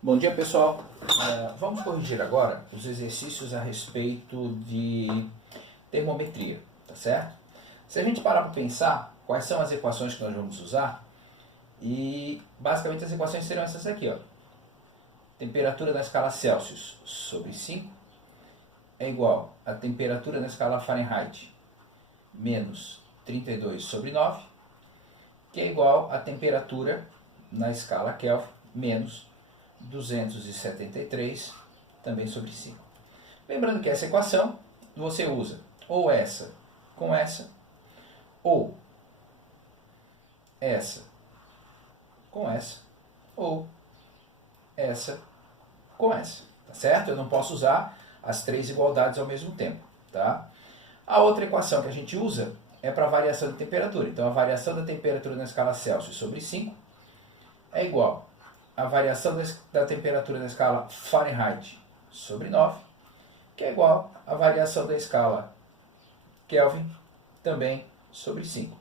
Bom dia, pessoal. Vamos corrigir agora os exercícios a respeito de termometria, tá certo? Se a gente parar para pensar quais são as equações que nós vamos usar, e basicamente as equações serão essas aqui, ó. Temperatura na escala Celsius sobre 5 é igual a temperatura na escala Fahrenheit menos 32 sobre 9, que é igual a temperatura na escala Kelvin menos 273 também sobre 5. Lembrando que essa equação você usa ou essa com essa, ou essa com essa, ou essa com essa, tá certo? Eu não posso usar as três igualdades ao mesmo tempo, tá? A outra equação que a gente usa é para a variação de temperatura. Então, a variação da temperatura na escala Celsius sobre 5 é igual a variação da temperatura na escala Fahrenheit sobre 9, que é igual à variação da escala Kelvin também sobre 5.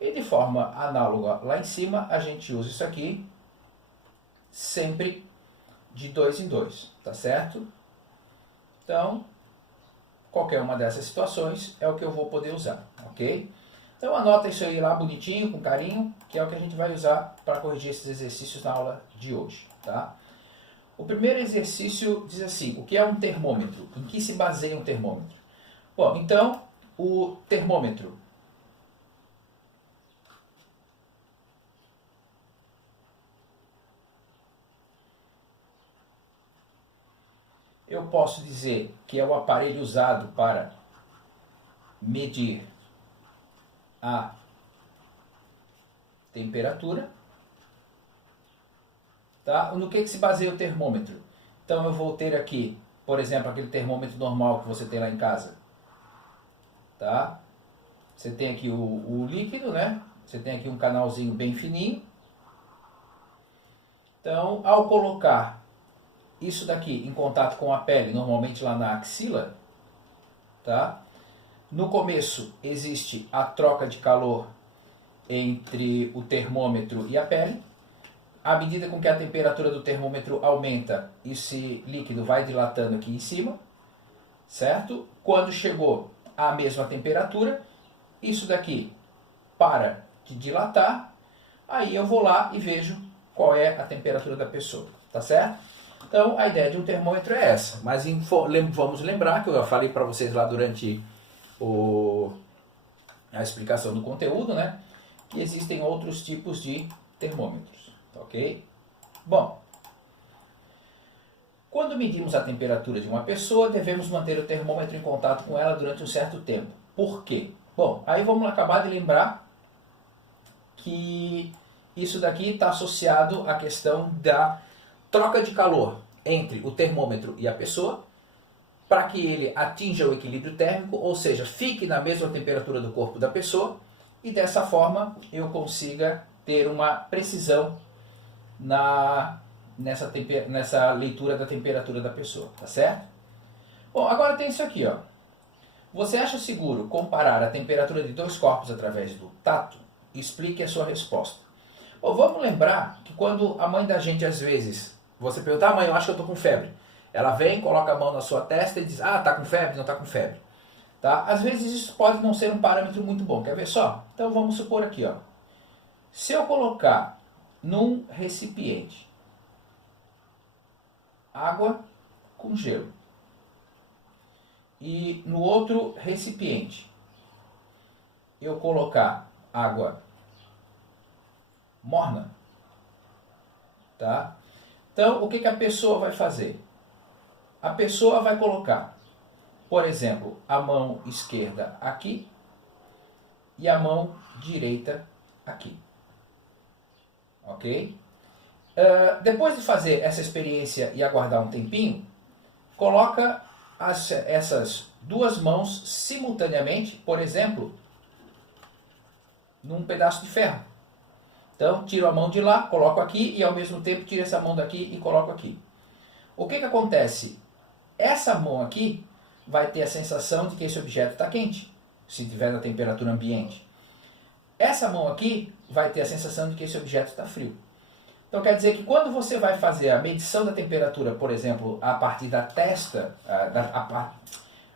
E de forma análoga lá em cima, a gente usa isso aqui sempre de 2 em 2, tá certo? Então, qualquer uma dessas situações é o que eu vou poder usar, ok? Então anota isso aí lá bonitinho, com carinho, que é o que a gente vai usar para corrigir esses exercícios na aula de hoje, tá? O primeiro exercício diz assim: o que é um termômetro? Em que se baseia um termômetro? Bom, então, o termômetro eu posso dizer que é o aparelho usado para medir a temperatura. Tá? No que se baseia o termômetro? Então eu vou ter aqui, por exemplo, aquele termômetro normal que você tem lá em casa. Tá? Você tem aqui o líquido, né? Você tem aqui um canalzinho bem fininho. Então, ao colocar isso daqui em contato com a pele, normalmente lá na axila, tá? No começo existe a troca de calor entre o termômetro e a pele. À medida com que a temperatura do termômetro aumenta, esse líquido vai dilatando aqui em cima, certo? Quando chegou à mesma temperatura, isso daqui para de dilatar, aí eu vou lá e vejo qual é a temperatura da pessoa, tá certo? Então a ideia de um termômetro é essa, mas vamos lembrar que eu falei para vocês lá durante a explicação do conteúdo, né? Que existem outros tipos de termômetros, tá ok? Bom, quando medimos a temperatura de uma pessoa, devemos manter o termômetro em contato com ela durante um certo tempo. Por quê? Bom, aí vamos acabar de lembrar que isso daqui está associado à questão da troca de calor entre o termômetro e a pessoa, para que ele atinja o equilíbrio térmico, ou seja, fique na mesma temperatura do corpo da pessoa, e dessa forma eu consiga ter uma precisão nessa leitura da temperatura da pessoa, tá certo? Bom, agora tem isso aqui, ó. Você acha seguro comparar a temperatura de dois corpos através do tato? Explique a sua resposta. Bom, vamos lembrar que quando a mãe da gente, às vezes, você pergunta: mãe, eu acho que eu estou com febre. Ela vem, coloca a mão na sua testa e diz: tá com febre, não está com febre. Tá? Às vezes isso pode não ser um parâmetro muito bom. Quer ver só? Então vamos supor aqui, ó. Se eu colocar num recipiente água com gelo e no outro recipiente eu colocar água morna, tá? Então o que a pessoa vai fazer? A pessoa vai colocar, por exemplo, a mão esquerda aqui e a mão direita aqui. Ok? Depois de fazer essa experiência e aguardar um tempinho, coloca essas duas mãos simultaneamente, por exemplo, num pedaço de ferro. Então, tiro a mão de lá, coloco aqui e ao mesmo tempo tiro essa mão daqui e coloco aqui. O que acontece? Essa mão aqui vai ter a sensação de que esse objeto está quente, se estiver na temperatura ambiente. Essa mão aqui vai ter a sensação de que esse objeto está frio. Então quer dizer que quando você vai fazer a medição da temperatura, por exemplo, a partir da testa,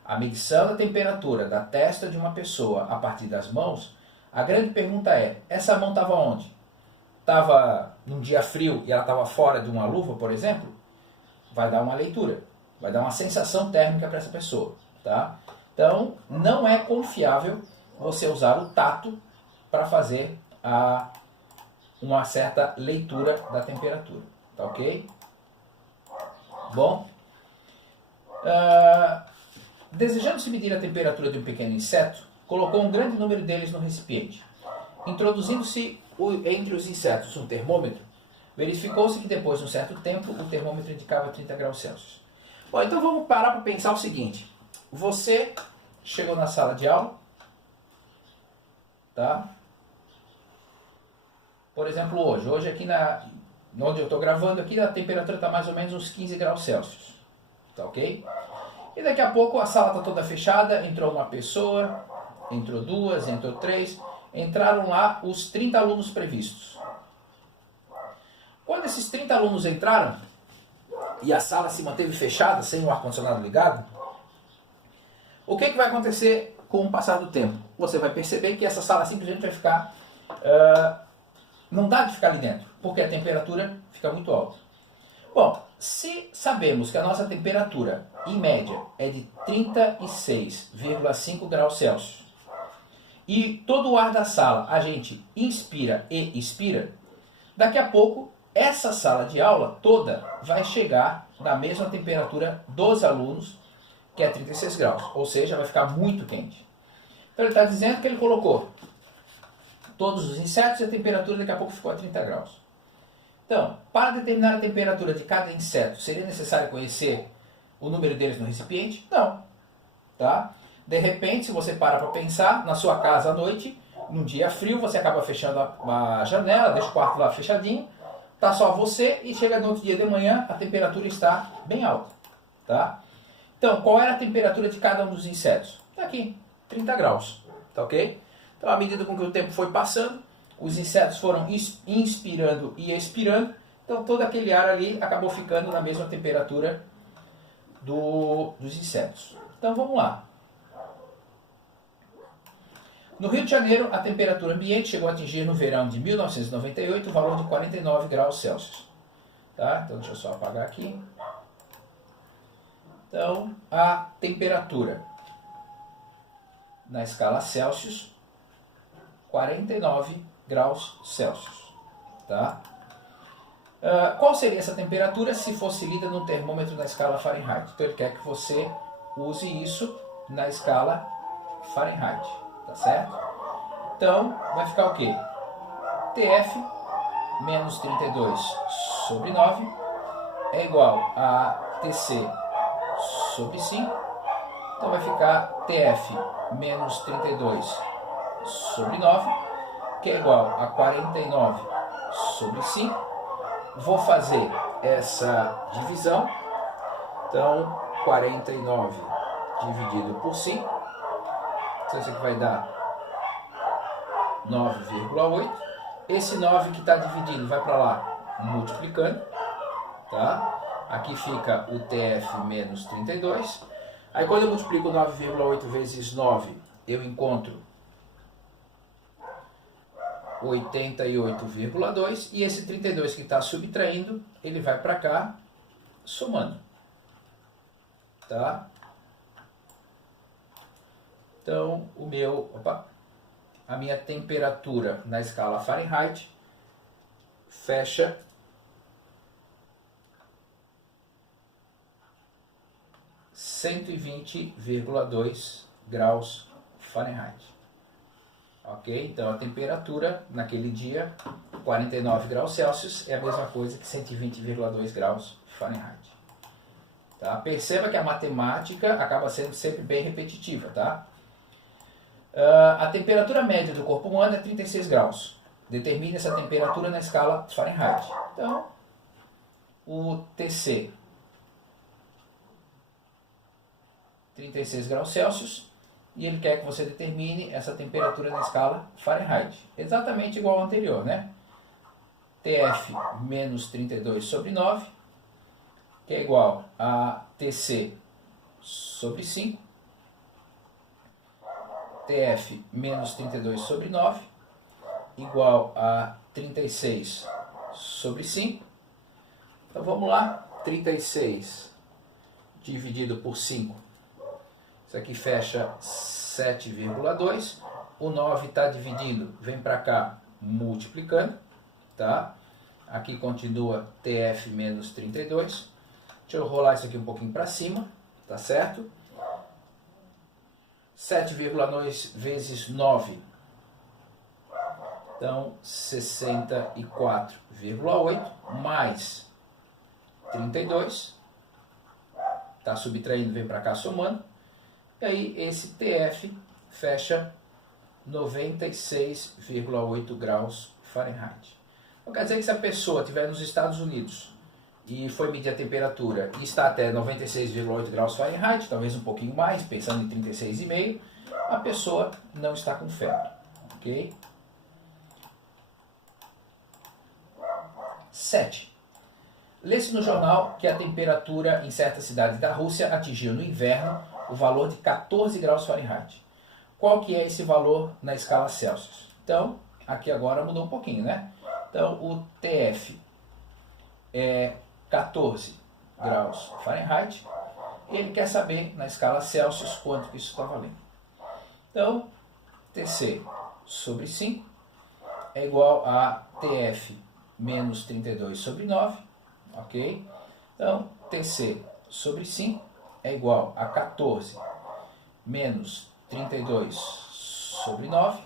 a medição da temperatura da testa de uma pessoa a partir das mãos, a grande pergunta é, essa mão estava onde? Estava num dia frio e ela estava fora de uma luva, por exemplo? Vai dar uma leitura, vai dar uma sensação térmica para essa pessoa. Tá? Então, não é confiável você usar o tato para fazer uma certa leitura da temperatura. Tá ok? Bom, desejando-se medir a temperatura de um pequeno inseto, colocou um grande número deles no recipiente. Introduzindo-se entre os insetos um termômetro, verificou-se que depois de um certo tempo o termômetro indicava 30 graus Celsius. Bom, então vamos parar para pensar o seguinte. Você chegou na sala de aula, tá? Por exemplo, hoje aqui onde eu estou gravando aqui, a temperatura está mais ou menos uns 15 graus Celsius, tá ok? E daqui a pouco a sala está toda fechada, entrou uma pessoa, entrou duas, entrou três, entraram lá os 30 alunos previstos. Quando esses 30 alunos entraram e a sala se manteve fechada, sem o ar-condicionado ligado, o que vai acontecer com o passar do tempo? Você vai perceber que essa sala simplesmente vai ficar... não dá de ficar ali dentro, porque a temperatura fica muito alta. Bom, se sabemos que a nossa temperatura, em média, é de 36,5 graus Celsius, e todo o ar da sala a gente inspira e expira, daqui a pouco essa sala de aula toda vai chegar na mesma temperatura dos alunos, que é 36 graus, ou seja, vai ficar muito quente. Então ele está dizendo que ele colocou todos os insetos e a temperatura daqui a pouco ficou a 30 graus. Então, para determinar a temperatura de cada inseto, seria necessário conhecer o número deles no recipiente? Não. Tá? De repente, se você para pensar, na sua casa à noite, num dia frio, você acaba fechando a janela, deixa o quarto lá fechadinho, tá só você e chega no outro dia de manhã, a temperatura está bem alta. Tá? Então, qual era a temperatura de cada um dos insetos? Está aqui, 30 graus. Tá ok? Então, à medida com que o tempo foi passando, os insetos foram inspirando e expirando, então todo aquele ar ali acabou ficando na mesma temperatura dos insetos. Então vamos lá. No Rio de Janeiro, a temperatura ambiente chegou a atingir no verão de 1998 o valor de 49 graus Celsius. Tá? Então deixa eu só apagar aqui. Então, a temperatura na escala Celsius, 49 graus Celsius. Tá? Qual seria essa temperatura se fosse lida no termômetro na escala Fahrenheit? Então ele quer que você use isso na escala Fahrenheit. Tá certo? Então vai ficar o quê? TF menos 32 sobre 9 é igual a TC sobre 5. Então vai ficar TF menos 32 sobre 9, que é igual a 49 sobre 5. Vou fazer essa divisão. Então, 49 dividido por 5. Então, isso aqui vai dar 9,8. Esse 9 que está dividindo vai para lá multiplicando. Tá? Aqui fica o TF menos 32. Aí, quando eu multiplico 9,8 vezes 9, eu encontro 88,2, e esse 32 que está subtraindo, ele vai para cá, somando. Tá? Então, a minha temperatura na escala Fahrenheit fecha – 120,2 graus Fahrenheit. Ok? Então a temperatura naquele dia, 49 graus Celsius, é a mesma coisa que 120,2 graus Fahrenheit. Tá? Perceba que a matemática acaba sendo sempre bem repetitiva. Tá? A temperatura média do corpo humano é 36 graus. Determine essa temperatura na escala Fahrenheit. Então, o TC, 36 graus Celsius. E ele quer que você determine essa temperatura na escala Fahrenheit. Exatamente igual ao anterior, né? TF menos 32 sobre 9, que é igual a TC sobre 5, TF menos 32 sobre 9, igual a 36 sobre 5. Então vamos lá, 36 dividido por 5, isso aqui fecha 7,2. O 9 está dividindo, vem para cá multiplicando, tá? Aqui continua TF menos 32. Deixa eu rolar isso aqui um pouquinho para cima, tá certo? 7,2 vezes 9, então 64,8 mais 32, está subtraindo, vem para cá somando, e aí esse TF fecha 96,8 graus Fahrenheit. Então quer dizer que se a pessoa estiver nos Estados Unidos e foi medir a temperatura e está até 96,8 graus Fahrenheit, talvez um pouquinho mais, pensando em 36,5, a pessoa não está com febre, ok? 7. Lê-se no jornal que a temperatura em certa cidade da Rússia atingiu no inverno o valor de 14 graus Fahrenheit. Qual que é esse valor na escala Celsius? Então, aqui agora mudou um pouquinho, né? Então, o TF é 14 graus Fahrenheit e ele quer saber na escala Celsius quanto que isso está valendo. Então, TC sobre 5 é igual a TF menos 32 sobre 9, ok? Então, TC sobre 5 é igual a 14 menos 32 sobre 9.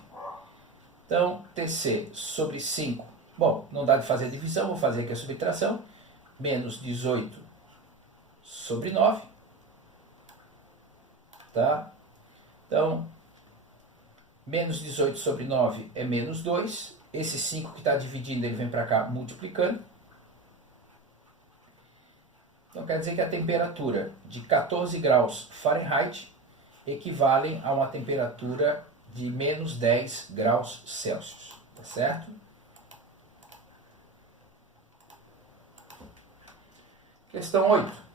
Então, TC sobre 5, bom, não dá de fazer divisão, vou fazer aqui a subtração, menos 18 sobre 9, tá? Então, menos 18 sobre 9 é menos 2, esse 5 que está dividindo, ele vem para cá multiplicando. Então, quer dizer que a temperatura de 14 graus Fahrenheit equivalem a uma temperatura de menos 10 graus Celsius, tá certo? Questão 8.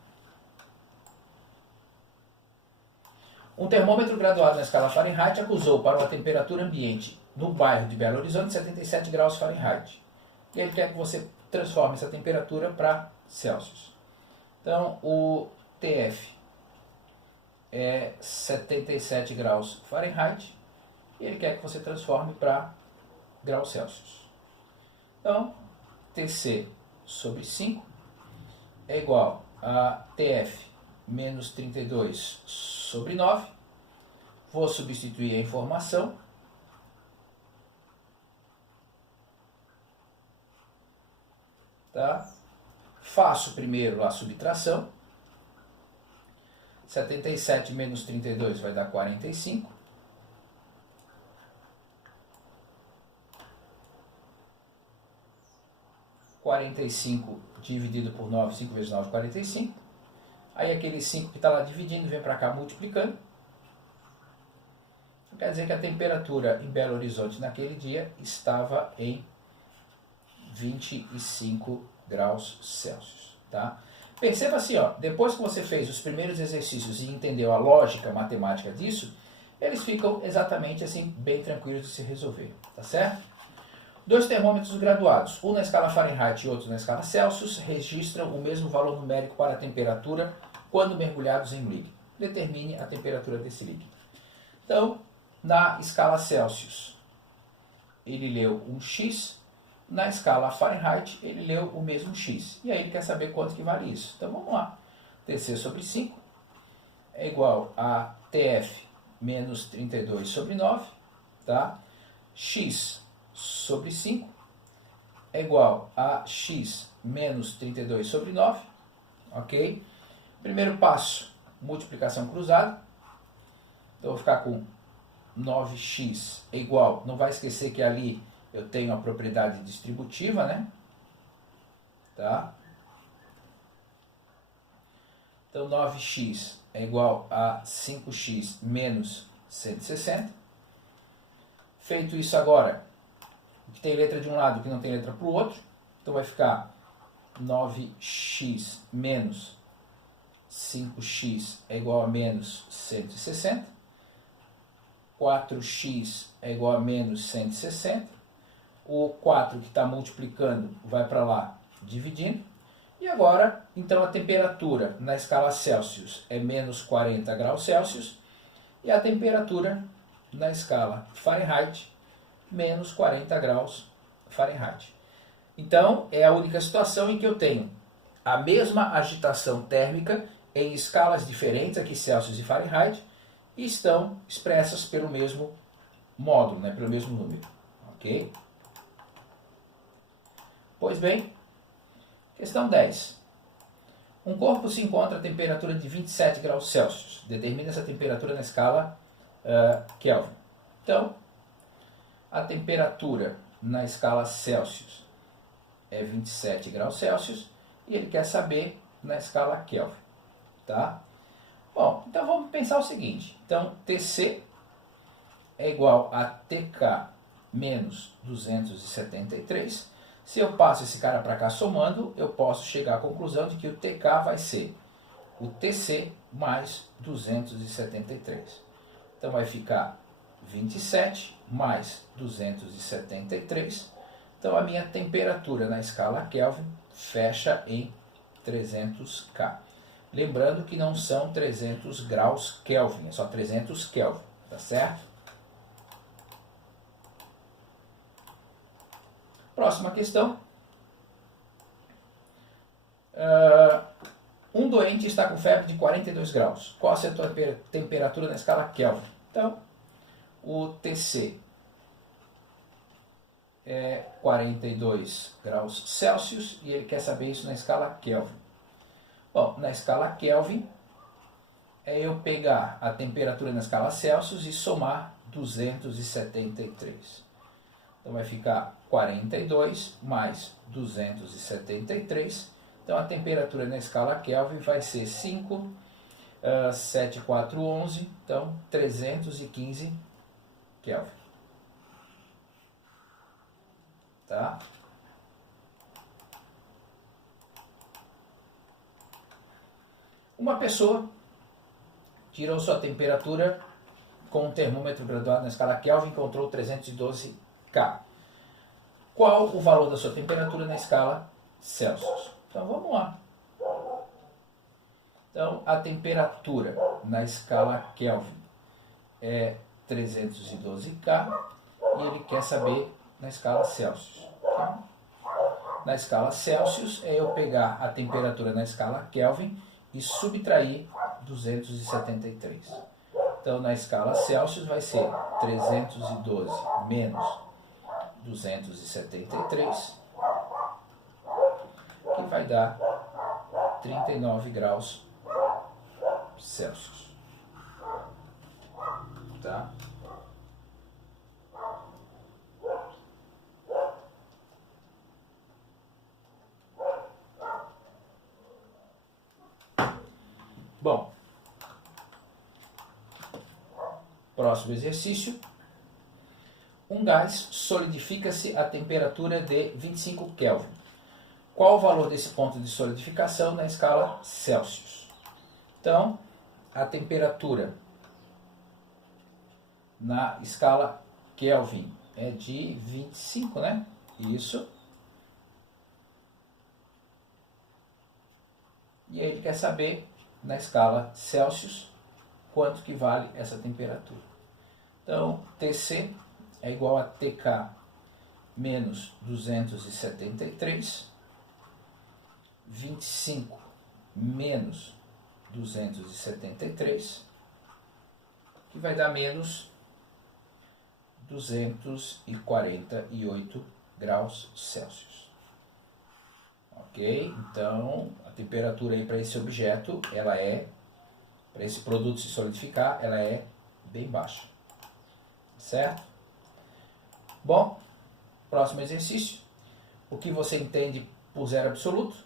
Um termômetro graduado na escala Fahrenheit acusou para uma temperatura ambiente no bairro de Belo Horizonte 77 graus Fahrenheit. E ele quer que você transforme essa temperatura para Celsius. Então, o TF é 77 graus Fahrenheit e ele quer que você transforme para graus Celsius. Então, TC sobre 5 é igual a TF menos 32 sobre 9. Vou substituir a informação. Tá? Faço primeiro a subtração. 77 menos 32 vai dar 45. Dividido por 9, 5 vezes 9, 45. Aí aquele 5 que está lá dividindo vem para cá multiplicando. Quer dizer que a temperatura em Belo Horizonte naquele dia estava em 25 graus Celsius. Tá? Perceba assim, ó, depois que você fez os primeiros exercícios e entendeu a lógica matemática disso, eles ficam exatamente assim, bem tranquilos de se resolver. Tá certo? Dois termômetros graduados, um na escala Fahrenheit e outro na escala Celsius, registram o mesmo valor numérico para a temperatura quando mergulhados em um líquido. Determine a temperatura desse líquido. Então, na escala Celsius, ele leu um X, na escala Fahrenheit, ele leu o mesmo X. E aí ele quer saber quanto que vale isso. Então, vamos lá. TC sobre 5 é igual a TF menos 32 sobre 9, tá? X sobre 5 é igual a x menos 32 sobre 9, ok? Primeiro passo, multiplicação cruzada. Então, eu vou ficar com 9x é igual, não vai esquecer que ali eu tenho a propriedade distributiva, né? Tá? Então, 9x é igual a 5x menos 160. Feito isso agora, que tem letra de um lado que não tem letra para o outro, Então vai ficar 9x menos 5x é igual a menos 160. 4x é igual a menos 160. O 4 que está multiplicando vai para lá dividindo. E agora, então, a temperatura na escala Celsius é menos 40 graus Celsius. E a temperatura na escala Fahrenheit, menos 40 graus Fahrenheit. Então, é a única situação em que eu tenho a mesma agitação térmica em escalas diferentes, aqui Celsius e Fahrenheit, e estão expressas pelo mesmo módulo, né, pelo mesmo número. Ok? Pois bem, questão 10. Um corpo se encontra a temperatura de 27 graus Celsius. Determina essa temperatura na escala Kelvin. Então, a temperatura na escala Celsius é 27 graus Celsius e ele quer saber na escala Kelvin. Tá? Bom, então vamos pensar o seguinte. Então, TC é igual a TK menos 273. Se eu passo esse cara para cá somando, eu posso chegar à conclusão de que o TK vai ser o TC mais 273. Então vai ficar 27 mais 273. Então a minha temperatura na escala Kelvin fecha em 300 K. Lembrando que não são 300 graus Kelvin, é só 300 Kelvin, tá certo? Próxima questão. Um doente está com febre de 42 graus. Qual a sua temperatura na escala Kelvin? Então, o TC é 42 graus Celsius e ele quer saber isso na escala Kelvin. Bom, na escala Kelvin é eu pegar a temperatura na escala Celsius e somar 273. Então vai ficar 42 mais 273. Então a temperatura na escala Kelvin vai ser 5, 7, 4, 11. Então 315 Kelvin. Tá? Uma pessoa tirou sua temperatura com um termômetro graduado na escala Kelvin e encontrou 312 K. Qual o valor da sua temperatura na escala Celsius? Então vamos lá. Então a temperatura na escala Kelvin é 312 K e ele quer saber na escala Celsius. Então, na escala Celsius é eu pegar a temperatura na escala Kelvin e subtrair 273. Então na escala Celsius vai ser 312 menos 273, que vai dar 39 graus Celsius. Tá? Bom, próximo exercício. Um gás solidifica-se a temperatura de 25 Kelvin. Qual o valor desse ponto de solidificação na escala Celsius? Então, a temperatura na escala Kelvin é de 25, né? Isso. E aí ele quer saber, na escala Celsius, quanto que vale essa temperatura. Então, TC é igual a TK menos 273, 25 menos 273, que vai dar menos 248 graus Celsius. Ok? Então, a temperatura aí para esse objeto, ela é, para esse produto se solidificar, ela é bem baixa. Certo? Bom, próximo exercício. O que você entende por zero absoluto?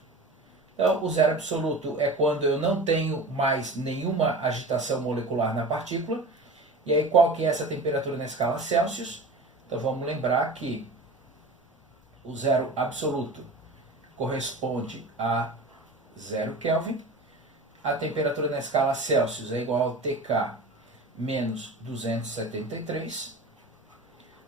Então, o zero absoluto é quando eu não tenho mais nenhuma agitação molecular na partícula. E aí, qual que é essa temperatura na escala Celsius? Então, vamos lembrar que o zero absoluto corresponde a 0 Kelvin. A temperatura na escala Celsius é igual ao TK menos 273.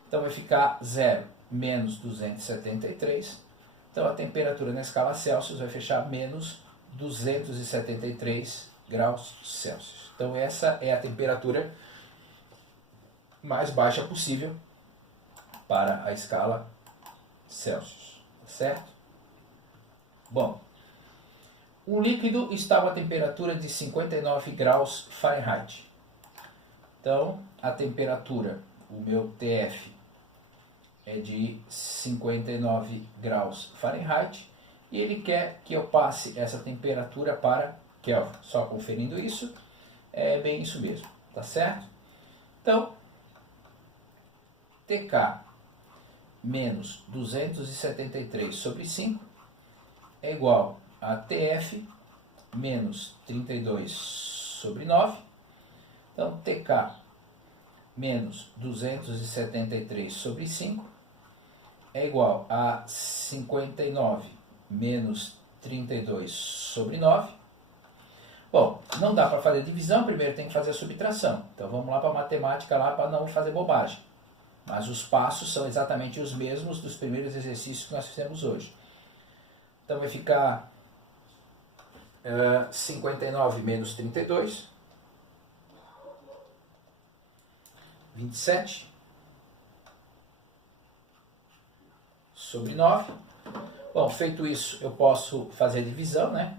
Então vai ficar 0 menos 273. Então a temperatura na escala Celsius vai fechar menos 273 graus Celsius. Então essa é a temperatura mais baixa possível para a escala Celsius, certo? Bom, o líquido estava a temperatura de 59 graus Fahrenheit. Então, a temperatura, o meu TF, é de 59 graus Fahrenheit e ele quer que eu passe essa temperatura para Kelvin. Só conferindo isso, é bem isso mesmo, tá certo? Então, TK menos 273 sobre 5 é igual a TF menos 32 sobre 9. Então, TK menos 273 sobre 5 é igual a 59 menos 32 sobre 9. Bom, não dá para fazer divisão, primeiro tem que fazer a subtração. Então, vamos lá para a matemática lá para não fazer bobagem. Mas os passos são exatamente os mesmos dos primeiros exercícios que nós fizemos hoje. Então vai ficar 59 menos 32, 27, sobre 9. Bom, feito isso, eu posso fazer a divisão, né?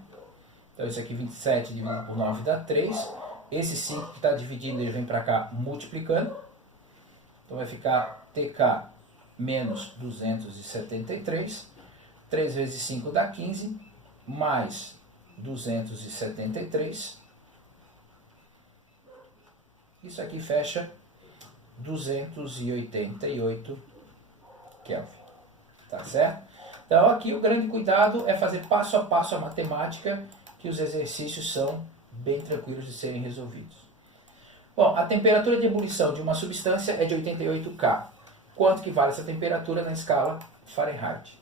Então isso aqui, 27 dividido por 9 dá 3. Esse 5 que está dividindo, ele vem para cá multiplicando. Então vai ficar TK menos 273. 3 vezes 5 dá 15, mais 273. Isso aqui fecha 288 Kelvin. Tá certo? Então aqui o grande cuidado é fazer passo a passo a matemática, que os exercícios são bem tranquilos de serem resolvidos. Bom, a temperatura de ebulição de uma substância é de 88 K. Quanto que vale essa temperatura na escala Fahrenheit?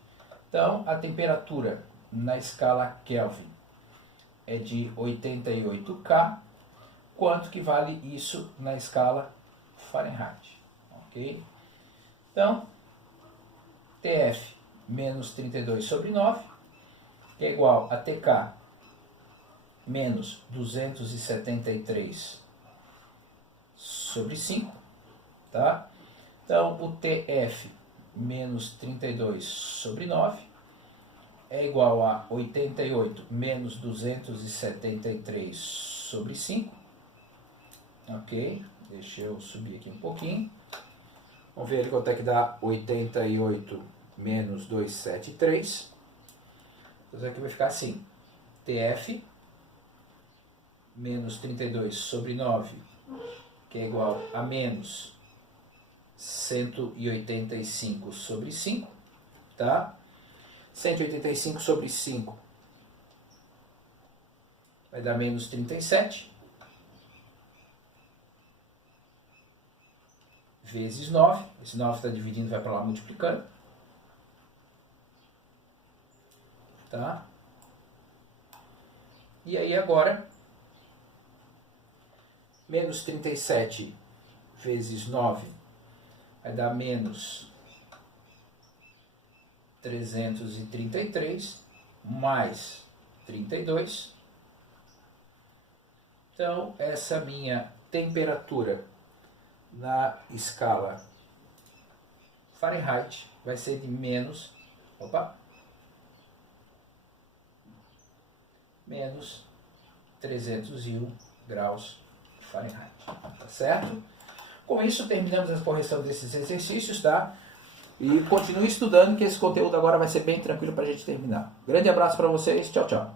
Então, a temperatura na escala Kelvin é de 88 K. Quanto que vale isso na escala Fahrenheit? Ok? Então, TF menos 32 sobre 9, que é igual a TK menos 273 sobre 5, tá? Então, o TF menos 32 sobre 9 é igual a 88 menos 273 sobre 5. Ok? Deixa eu subir aqui um pouquinho. Vamos ver ali quanto é que dá 88 menos 273. Então, isso aqui vai ficar assim. TF menos 32 sobre 9, que é igual a menos 185 sobre 5, tá? 185 sobre 5 vai dar menos 37, vezes 9, esse 9 está dividindo, vai para lá multiplicando, tá? E aí agora, menos 37 vezes 9 vai dar menos 333, mais 32. Então, essa minha temperatura na escala Fahrenheit vai ser de menos 301 graus Fahrenheit. Tá certo? Com isso, terminamos a correção desses exercícios, tá? E continue estudando, que esse conteúdo agora vai ser bem tranquilo para a gente terminar. Grande abraço para vocês. Tchau, tchau.